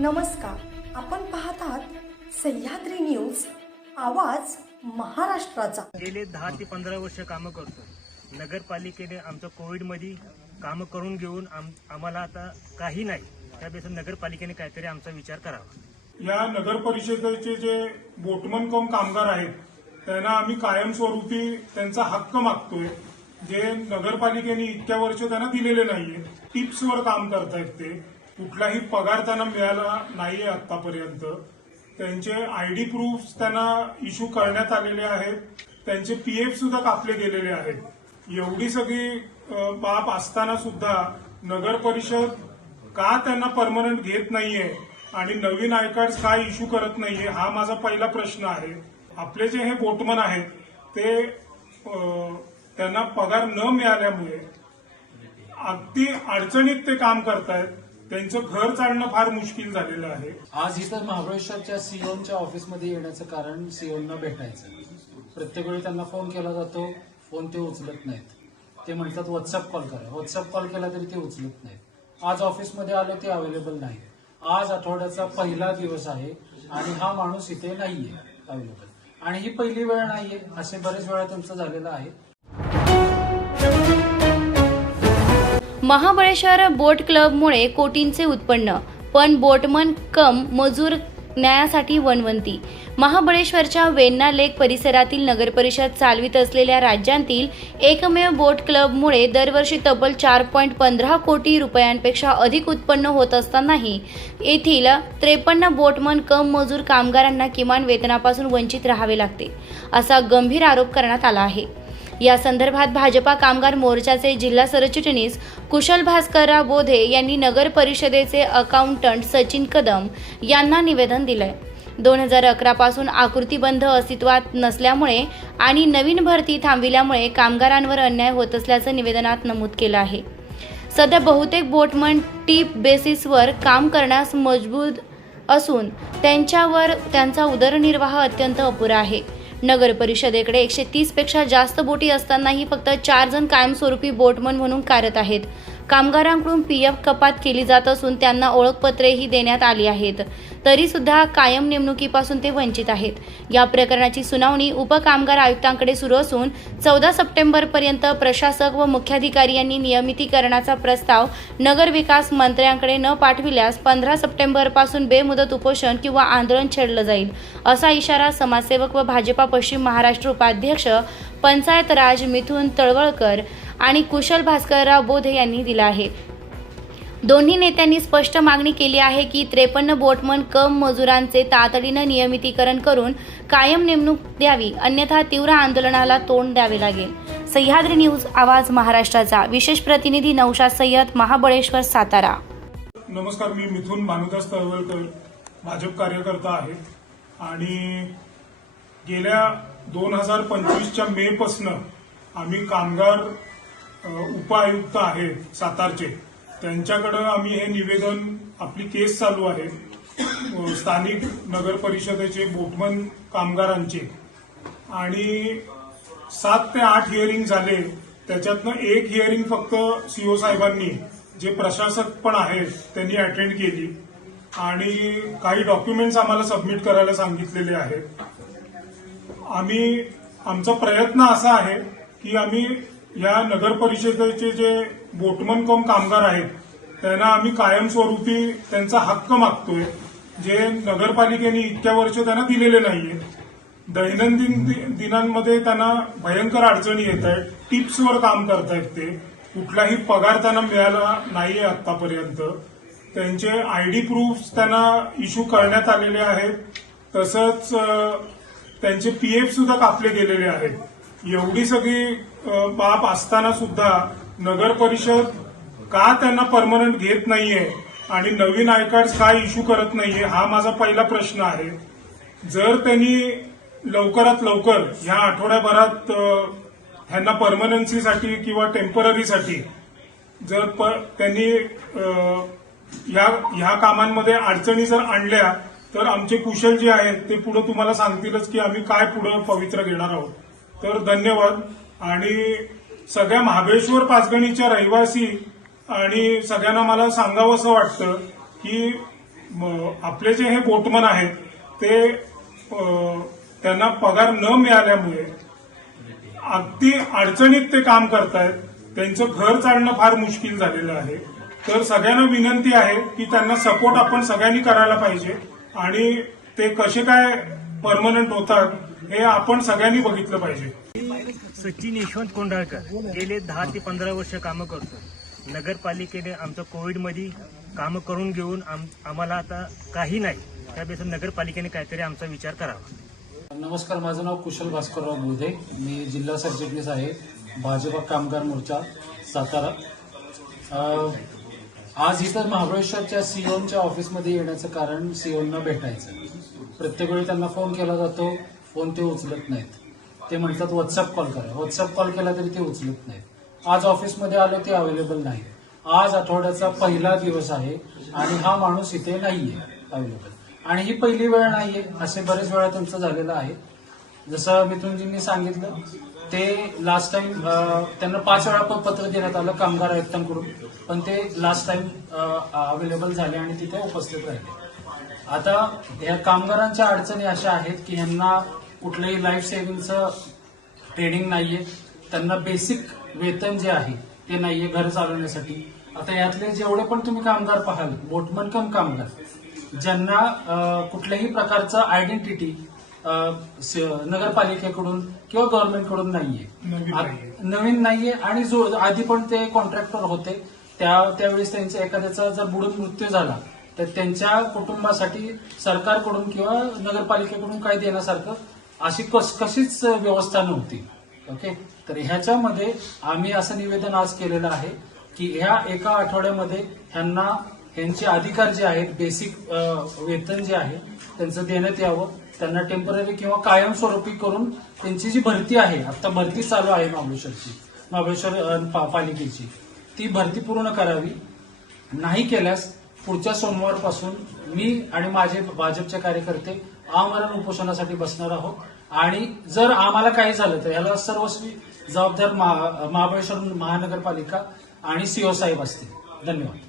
नमस्कार. आपण पाहतात सह्याद्री न्यूज आवाज महाराष्ट्राचा. गेले दहा ते पंधरा वर्ष कामं करतो. नगरपालिकेने आमचं कोविडमध्ये कामं करून घेऊन आम आम्हाला आता काही नाही. त्यापेक्षा नगरपालिकेने काहीतरी आमचा विचार करावा. या नगर परिषदेचे जे बोटमन कम कामगार आहेत त्यांना आम्ही कायमस्वरूपी त्यांचा हक्क मागतोय. जे नगरपालिकेने इतक्या वर्ष त्यांना दिलेले नाहीये टिप्सवर काम करतायत ते. कुठलाही पगार त्यांना मिळाला नाहीये आतापर्यंत. त्यांचे आय डी प्रूफ त्यांना इश्यू करण्यात आलेले आहेत. त्यांचे पीएफ सुद्धा कापले गेलेले आहेत. एवढी सगळी बाब असताना सुद्धा नगर परिषद का त्यांना परमनंट घेत नाहीये आणि नवीन आय कार्ड का इश्यू करत नाहीये हा माझा पहिला प्रश्न आहे. आपले जे हे बोटमन आहेत ते त्यांना पगार न मिळाल्यामुळे अगदी अडचणीत ते काम करतायत. त्यांचं घर चालणं फार मुश्किल झालेलं आहे. आज इथं महाबळेश्वरच्या सीओनच्या ऑफिसमध्ये येण्याचं कारण सीओनना भेटायचं. प्रत्येक वेळी त्यांना फोन केला जातो फोन ते उचलत नाहीत. ते म्हणतात व्हॉट्सअप कॉल करा. व्हॉट्सअप कॉल केला तरी ते उचलत नाहीत. आज ऑफिसमध्ये आलो ते अवेलेबल नाही आज आठवड्याचा पहिला दिवस आहे आणि हा माणूस इथे नाहीये अवेलेबल आणि ही पहिली वेळ नाहीये असे बरेच वेळा त्यांचं झालेलं आहे. महाबळेश्वर बोट क्लबमुळे कोटींचे उत्पन्न पण बोटमन कम मजूर न्यायासाठी वनवंती. महाबळेश्वरच्या वेन्ना लेक परिसरातील नगरपरिषद चालवित असलेल्या राज्यांतील एकमेव बोट क्लबमुळे दरवर्षी तब्बल चार पॉईंट पंधरा कोटी रुपयांपेक्षा अधिक उत्पन्न होत असतानाही येथील त्रेपन्न बोटमन कम मजूर कामगारांना किमान वेतनापासून वंचित राहावे लागते असा गंभीर आरोप करण्यात आला आहे. या संदर्भात भाजपा कामगार मोर्चाचे जिल्हा सरचिटणीस कुशल भास्करराव बोधे यांनी नगर परिषदेचे अकाउंटंट सचिन कदम यांना निवेदन दिलंय. दोन हजार अकरा पासून आकृतीबंध अस्तित्वात नसल्यामुळे आणि नवीन भरती थांबविल्यामुळे कामगारांवर अन्याय होत असल्याचं निवेदनात नमूद केलं आहे. सध्या बहुतेक बोटमन टीप बेसिसवर काम करण्यास मजबूत असून त्यांच्यावर त्यांचा उदरनिर्वाह अत्यंत अपुरा आहे. नगर परिषदेकडे एकशे तीसपेक्षा जास्त बोटी असतानाही फक्त चार जण कायमस्वरूपी बोटमन म्हणून कार्यरत आहेत. कामगारांकडून पी एफ कपात केली जात असून त्यांना ओळखपत्रेही देण्यात आली आहेत. तरी सुद्धा कायम नेमणुकीपासून ते वंचित आहेत. या प्रकरणाची सुनावणी उपकामगार आयुक्तांकडे सुरू असून चौदा सप्टेंबरपर्यंत प्रशासक व मुख्याधिकारी यांनी नियमितीकरणाचा प्रस्ताव नगर विकास मंत्र्यांकडे न पाठविल्यास पंधरा सप्टेंबरपासून बेमुदत उपोषण किंवा आंदोलन छेडलं जाईल असा इशारा समाजसेवक व भाजपा पश्चिम महाराष्ट्र उपाध्यक्ष पंचायत राज मिथुन तळवळकर आणि कुशल भास्करराव बोधे यांनी दिला आहे. दोन्ही नेत्यांनी स्पष्ट मागणी केली आहे की त्रेपन्न बोटमन कम मजुरांचे तातडीनं नियमितीकरण करून कायम नेमणूक द्यावी अन्यथा तीव्र आंदोलनाला तोंड द्यावे लागेल. सह्याद्री न्यूज आवाज महाराष्ट्राचा. विशेष प्रतिनिधी नौशाद सय्यद महाबळेश्वर सातारा. नमस्कार मी मिथुन भानुदास तळवलकर भाजप कार्यकर्ता आहे. आणि गेल्या दोन हजार पंचवीसच्या मे पासनं आम्ही कामगार उपायुक्त आहेत सातारचे. त्यांच्याकडं आम्ही हे निवेदन आपली केस चालू आहे. स्थानिक नगर परिषदेचे बोटमन कामगारांचे. आणि सात ते आठ हिअरिंग झाले. त्याच्यातनं एक हिअरिंग फक्त सीओ साहेबांनी जे प्रशासक पण आहेत त्यांनी अटेंड केली. आणि काही डॉक्युमेंट्स आम्हाला सबमिट करायला सांगितलेले आहेत. आम्ही आमचा प्रयत्न असा आहे की आम्ही या नगर परिषदेचे जे बोटमन कम कामगार आहेत त्यांना आम्ही कायमस्वरूपी त्यांचा हक्क मागतोय जे नगरपालिकेने इतक्या वर्ष त्यांना दिलेले नाहीये. दैनंदिन दि- दिनांमध्ये त्यांना भयंकर अडचणी येत आहेत टिप्सवर काम करतायत ते. कुठलाही पगार त्यांना मिळाला नाहीये आतापर्यंत त्यांचे आयडी प्रूफ त्यांना इश्यू करण्यात आलेले आहेत. तसंच त्यांचे पीएफ सुद्धा कापले गेलेले आहेत. एवढी सगळी बाब असताना सुद्धा नगर परिषद का त्यांना परमनंट घेत नाहीये आणि नवीन आय कार्ड का इश्यू करत नाहीये हा माझा पहिला प्रश्न आहे. जर त्यांनी लवकरात लवकर ह्या आठवड्याभरात ह्यांना परमनन्सीसाठी किंवा टेम्पररीसाठी जर प- त्यांनी ह्या ह्या कामांमध्ये अडचणी जर आणल्या तर आमचे कुशल जे आहेत ते पुढे तुम्हाला सांगतीलच की आम्ही काय पुढे पवित्र घेणार आहोत. तर धन्यवाद. आणि सगळ्या महाबळेश्वर पाचगणीच्या रहिवासी आणि सगळ्यांना मला सांगावं असं वाटतं की आपले जे हे बोटमन आहेत ते त्यांना पगार न मिळाल्यामुळे अगदी अडचणीत ते काम करतायत. त्यांचं घर चालणं फार मुश्किल झालेलं आहे. तर सगळ्यांना विनंती आहे की त्यांना सपोर्ट आपण सगळ्यांनी करायला पाहिजे आणि ते कसे काय परमनंट होतात हे आपण सगळ्यांनी बघितलं पाहिजे. सचिन यशवंत कोंडाळकर गेले दहा ते पंधरा वर्ष कामं करतो नगरपालिकेने आमचं कोविडमध्ये कामं करून घेऊन आम आम्हाला आता काही नाही. त्यापेक्षा नगरपालिकेने काहीतरी आमचा विचार करावा. नमस्कार माझं नाव कुशल भास्करराव बोधे. मी जिल्हा सरचिटणीस आहे. भाजपा कामगार मोर्चा सातारा. आज इथं महाबळेश्वरच्या सीओनच्या ऑफिसमध्ये येण्याचं कारण सीओनना भेटायचं. प्रत्येक वेळी त्यांना फोन केला जातो. फोन ते उचलत नाहीत. ते म्हणतात व्हॉट्सअप कॉल करा. व्हॉट्सअप कॉल केला तरी ते उचलत नाहीत. आज ऑफिसमध्ये आलं ते अवेलेबल नाही. आज आठवड्याचा पहिला दिवस आहे आणि हा माणूस इथे नाहीये अवेलेबल आणि ही पहिली वेळ नाहीये. असे बरेच वेळा तुमचं झालेलं आहे. जसं मिथुनजींनी सांगितलं ते लास्ट टाइम त्यांना पाच वेळा प- पत्र देण्यात आलं कामगार आयुक्तांकडून. पण ते लास्ट टाइम अवेलेबल झाले आणि तिथे उपस्थित राहिले. आता या कामगारांच्या अडचणी अशा आहेत की यांना कुठलंही लाईफ सेव्हिंगचं ट्रेनिंग नाहीये. त्यांना बेसिक वेतन जे आहे ते नाहीये घर चालवण्यासाठी. आता यातले जेवढे पण तुम्ही कामगार पाहाल बोटमन कम कामगार. ज्यांना कुठल्याही प्रकारचं आयडेंटिटी नगरपालिकेकडून किंवा गव्हर्नमेंटकडून नाहीये. नवीन आ- नाहीये. नवीन नाहीये आणि जो आधी पण ते कॉन्ट्रॅक्टर होते त्या त्यावेळेस त्यांचा एखाद्याचा जर बुडून मृत्यू झाला तर त्यांच्या कुटुंबासाठी सरकारकडून किंवा नगरपालिकेकडून काही देण्यासारखं अशी कस कशीच व्यवस्था नव्हती. ओके तर ह्याच्यामध्ये आम्ही असं निवेदन आज केलेलं आहे की ह्या एका आठवड्यामध्ये ह्यांना त्यांचे अधिकार जे आहेत बेसिक वेतन जे आहे त्यांचं देण्यात यावं. त्यांना टेंपररी किंवा कायमस्वरूपी करून त्यांची जी भरती आहे आता भरती चालू आहे महाबळेश्वरची महाबळेश्वर पा- पालिकेची ती भरती पूर्ण करावी. नाही केल्यास पुढच्या सोमवारपासून मी आणि माझे भाजपचे कार्यकर्ते आमरण उपोषणासाठी बसणार आहोत. आणि जर आम्हाला काही झालं तर याला सर्वस्वी जबाबदार महाबळेश्वर महानगरपालिका आणि सीओ साहेब असतील. धन्यवाद.